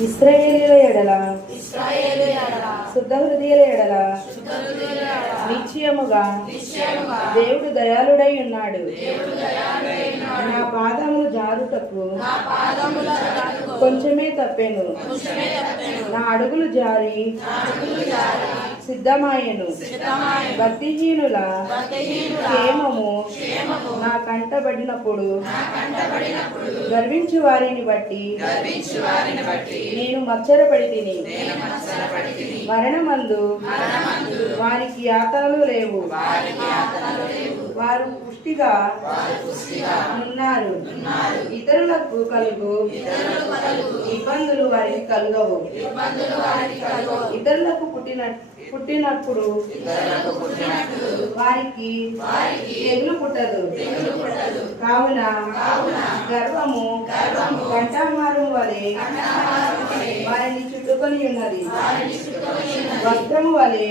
ఇశ్రాయేలీయుల ఎడల శుద్ధ హృదయుల ఎడల నిశ్చయముగా దేవుడు దయాళుడై ఉన్నాడు. నా పాదములు జారుటకు కొంచెమే తప్పెను, నా అడుగులు జారి సిద్ధమాయెను. భక్తిహీనుల క్షేమము నా కంటబడినప్పుడు గర్వించు వారిని బట్టి నేను మత్సరపడి తిని. మరణమందు వారికి యాతనలు లేవు, వారు పుష్టిగా ఉన్నారు. ఇతరులకు కలుగు ఇబ్బందులు వారికి కలుగవు. ఇతరులకు పుట్టినప్పుడు వారికి తెగులు పుట్టదు. కావున గర్వము కంఠాహారం వలె వారిని చుట్టుకొని ఉన్నది. వస్త్రము వలె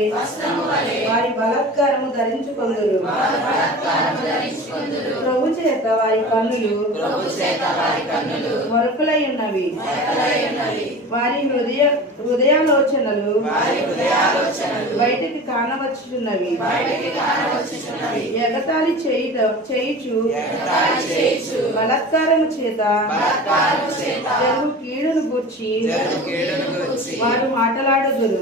వారి బలాత్కారము ధరించుకొందురు. ప్రభు చేత వారి కన్నులు మరుకులై ఉన్నవి. వారి హృదయాలోచనలు బయటికి కానవచ్చున్నవి. ఎగతాళి చేయుచు బలాత్కారము చేత జరుగు కీడును గూర్చి వారు మాటలాడుదురు.